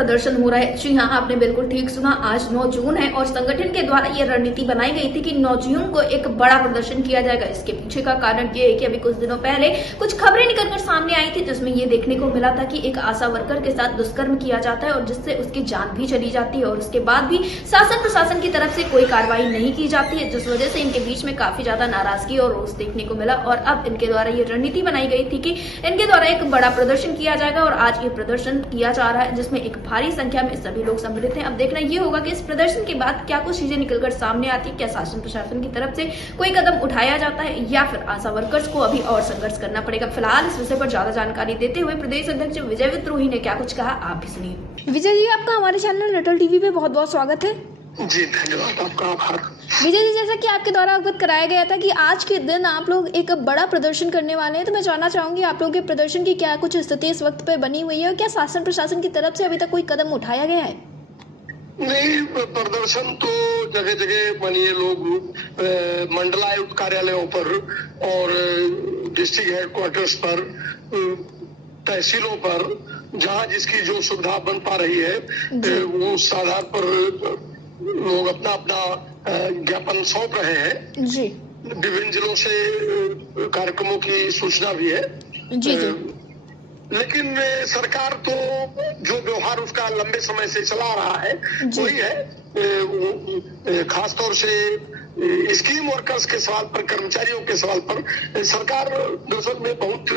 प्रदर्शन हो रहा है। जी हाँ, आपने बिल्कुल ठीक सुना। आज 9 जून है और संगठन के द्वारा ये रणनीति बनाई गई थी कि 9 जून को एक बड़ा प्रदर्शन किया जाएगा। इसके पीछे का कारण ये है कि अभी कुछ दिनों पहले कुछ खबरें निकलकर सामने आई थी, जिसमें ये देखने को मिला था कि एक आशा वर्कर के साथ दुष्कर्म किया जाता है और जिससे उसकी जान भी चली जाती है और उसके बाद भी शासन प्रशासन की तरफ से कोई कार्रवाई नहीं की जाती है, जिस वजह से इनके बीच में काफी ज्यादा नाराजगी और रोष देखने को मिला। और अब इनके द्वारा ये रणनीति बनाई गई थी कि इनके द्वारा एक बड़ा प्रदर्शन किया जाएगा और आज ये प्रदर्शन किया जा रहा है, जिसमें एक भारी संख्या में सभी लोग सम्मिलित हैं। अब देखना ये होगा कि इस प्रदर्शन के बाद क्या कुछ चीजें निकलकर सामने आती है, क्या शासन प्रशासन की तरफ से कोई कदम उठाया जाता है या फिर आशा वर्कर्स को अभी और संघर्ष करना पड़ेगा। फिलहाल इस विषय पर ज्यादा जानकारी देते हुए प्रदेश अध्यक्ष विजय विद्रोही ने क्या कुछ कहा, आप भी सुनिए। विजय जी, आपका हमारे चैनल रटल टीवी पे बहुत बहुत स्वागत है। जी धन्यवाद, आपका आभार। विजय जी, जैसा कि आपके द्वारा अवगत कराया गया था कि आज के दिन आप लोग एक बड़ा प्रदर्शन करने वाले हैं, तो मैं जानना चाहूंगी आप लोगों के प्रदर्शन की क्या कुछ स्थिति इस वक्त पे बनी हुई है और क्या शासन प्रशासन की तरफ से अभी तक कोई कदम उठाया गया है? नहीं, प्रदर्शन तो जगह जगह मानिए लोग मंडलायुक्त कार्यालयों पर और डिस्ट्रिक्ट हेडक्वार्टर्स पर, तहसीलों पर, जहां जिसकी जो सुविधा बन पा रही है वो उस आधार पर लोग अपना अपना ज्ञापन सौंप रहे हैं। जी। विभिन्न जिलों से कार्यक्रमों की सूचना भी है। जी जी। लेकिन सरकार तो जो व्यवहार उसका लंबे समय से चला रहा है वही है। खास तौर से स्कीम वर्कर्स के सवाल पर, कर्मचारियों के सवाल पर सरकार दरअसल में बहुत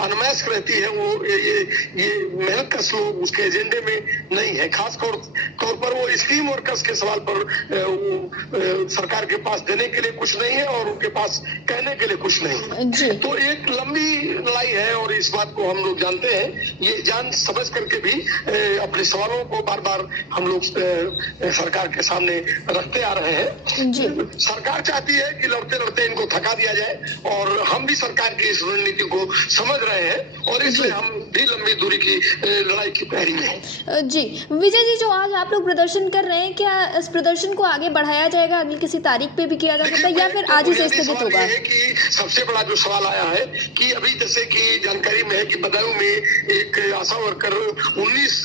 अनमयस्क रहती है। वो ये मेहनतकश लोग उसके एजेंडे में नहीं है। खास तौर पर वो स्कीम वर्कर्स के सवाल पर सरकार के पास देने के लिए कुछ नहीं है और उनके पास कहने के लिए कुछ नहीं है। तो एक लंबी लड़ाई है और इस बात को हम लोग जानते हैं। ये जान समझ करके भी अपने सवालों को बार बार हम लोग सरकार के सामने रखते आ रहे हैं। सरकार चाहती है कि लड़ते लड़ते इनको थका दिया जाए और हम भी सरकार की इस रणनीति को समझ रहे हैं और इसलिए हम भी लंबी दूरी की लड़ाई की तैयारी में हैं। जी विजय जी, जो आज आप लोग प्रदर्शन कर रहे हैं, क्या इस प्रदर्शन को आगे बढ़ाया जाएगा, अगली किसी तारीख पे भी किया जा सकता है या फिर आज ही से स्थगित होगा? कि सबसे बड़ा जो सवाल आया है कि अभी जैसे कि जानकारी में है कि बदायूं में एक आशा वर्कर 19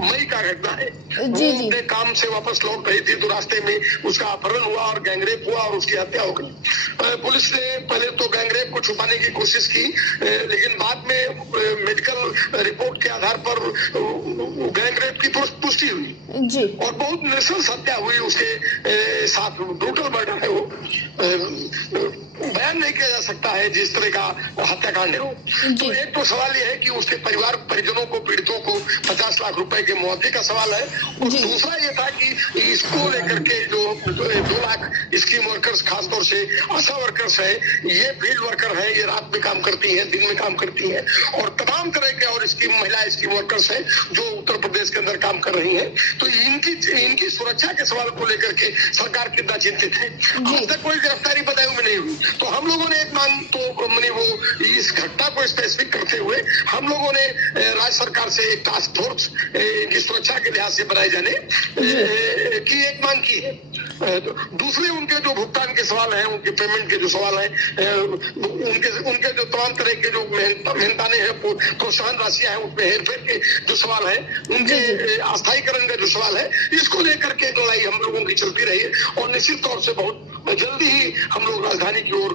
मई का घटना है। जी जी। अपने काम से वापस लौट रही थी तो रास्ते में उसका अपहरण हुआ और गैंगरेप हुआ और उसकी हत्या हो गई। पुलिस ने पहले तो गैंगरेप को छुपाने की कोशिश की, लेकिन बाद में मेडिकल रिपोर्ट के आधार पर गैंगरेप की पुष्टि हुई जी। और बहुत नृशंस हत्या हुई। उसके साथ ब्रूटल मर्डर है वो, बयान नहीं किया जा सकता है जिस तरह का हत्याकांड है वो। तो एक तो सवाल ये है कि उसके परिवार परिजनों को, पीड़ितों को 50 लाख रुपए के मुआवजे का सवाल है और दूसरा ये था कि इसको लेकर के जो 2 लाख स्कीम वर्कर्स, खासतौर से आशा वर्कर्स है, ये फील्ड वर्कर है, ये रात में काम करती है, दिन में काम करती है और तमाम तरह के और महिला स्कीम वर्कर्स है जो उत्तर प्रदेश के अंदर काम कर रही है। तो इनकी सुरक्षा के सवाल को लेकर के सरकार कितना चिंतित है। आज तक कोई गिरफ्तारी बदायूं में नहीं हुई। तो हम लोगों ने एक मांग तो मैंने वो इस घटना को स्पेसिफिक करते हुए हम लोगों ने राज्य सरकार से एक टास्क फोर्स की सुरक्षा के लिहाज से बनाए जाने की एक मांग की है। दूसरे उनके जो भुगतान के सवाल हैं, उनके पेमेंट के जो सवाल हैं, उनके जो तमाम तरह के जो मेहनताने हैं, प्रोत्साहन राशियां हैं, उसमें हेरफेर के जो सवाल है, उनके अस्थायीकरण का जो सवाल है, इसको लेकर के लड़ाई हम लोगों की चलती रही है और निश्चित तौर से बहुत जल्दी ही हम लोग राजधानी की ओर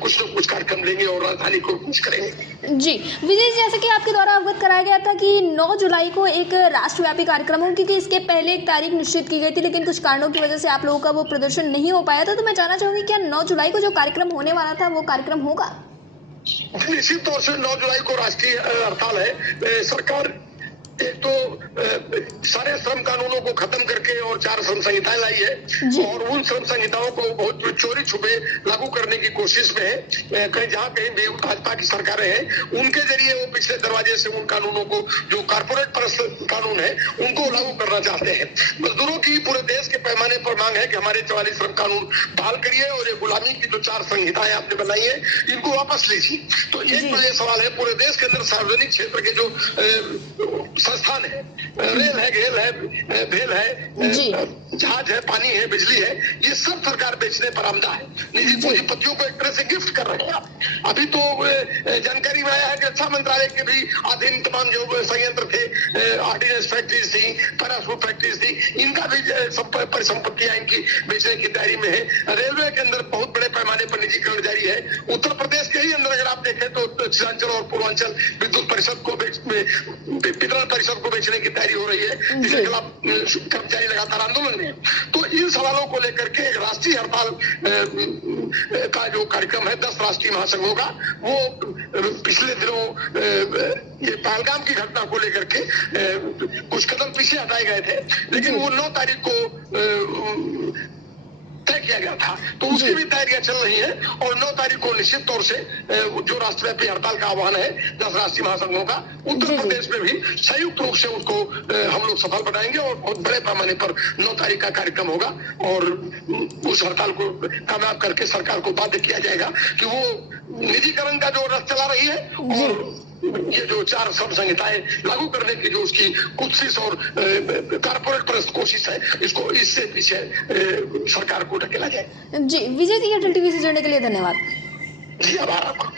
कुछ न कुछ कार्यक्रम लेंगे और राजधानी को कुछ करेंगे। जी विजय, जैसे कि आपके द्वारा अवगत कराया गया था कि 9 जुलाई को एक राष्ट्रव्यापी कार्यक्रम हो, क्योंकि इसके पहले एक तारीख निश्चित की गई थी, लेकिन कुछ कारणों की वजह से आप लोगों का वो प्रदर्शन नहीं हो पाया था। तो मैं जानना चाहूंगी क्या 9 जुलाई को जो कार्यक्रम होने वाला था वो कार्यक्रम होगा? निश्चित तौर से 9 जुलाई को राष्ट्रीय हड़ताल है। सरकार एक तो सारे श्रम कानूनों को खत्म करके और 4 श्रम संहिताएं लाई है और उन श्रम संहिताओं को बहुत चोरी छुपे लागू करने की कोशिश में है। कहीं जहां कहीं भी भाजपा की सरकारें हैं उनके जरिए वो पिछले दरवाजे से उन कानूनों को, जो कारपोरेट परस्त कानून है, उनको लागू करना चाहते हैं। मजदूरों की पूरे देश के पैमाने पर मांग है कि हमारे 44 श्रम कानून बहाल करिए और ये गुलामी की जो 4 संहिताएं आपने बनाई है इनको वापस लीजिए। तो एक तो ये सवाल है, पूरे देश के अंदर सार्वजनिक क्षेत्र के जो संस्थान है, रेल है, गेल है, भेल है, जहाज है, पानी है, बिजली है, ये सब सरकार बेचने पर आमदा है। निजी पूंजीपतियों को एक तरह से गिफ्ट कर रहे हैं आप। अभी तो जानकारी में आया है कि रक्षा मंत्रालय के भी अधीन तमाम जो संयंत्र थे, ऑर्डिनेंस फैक्ट्रीज थी, पैराशूट फैक्ट्रीज थी, इनका भी सब परिसंपत्तियां इनकी बेचने की तैयारी में है। रेलवे के अंदर बहुत बड़े पैमाने पर निजीकरण जारी है। उत्तर प्रदेश के ही अंदर अगर आप देखें तो दक्षिणांचल और पूर्वांचल विद्युत परिषद को वितरण परिषद को बेचने की तैयारी हो रही है, जिसके खिलाफ कर्मचारी लगातार आंदोलन में। तो इन सवालों को लेकर के एक राष्ट्रीय हड़ताल का जो कार्यक्रम है 10 राष्ट्रीय महासंघों का, वो पिछले दिनों ये पहलगाम की घटना को लेकर के कुछ कदम पीछे हटाए गए थे, लेकिन वो 9 तारीख को तय किया गया था, तो उसकी भी तैयारियां चल रही हैं। और 9 तारीख को निश्चित तौर से जो राष्ट्रव्यापी हड़ताल का आह्वान है 10 राष्ट्रीय महासंघों का, उत्तर प्रदेश में भी संयुक्त रूप से उसको हम लोग सफल बनाएंगे और बहुत बड़े पैमाने पर 9 तारीख का कार्यक्रम होगा। और उस हड़ताल को कामयाब करके सरकार को बाध्य किया जाएगा कि वो निजीकरण का जो रथ चला रही है और ये जो 4 श्रम संहिताएं लागू करने की जो उसकी कुत्सित और कारपोरेट परस्त कोशिश है, इसको इससे पीछे सरकार को ढकेला जाए। जी विजय जी, एयरटेल टीवी से जुड़ने के लिए धन्यवाद। जी आभार आपका।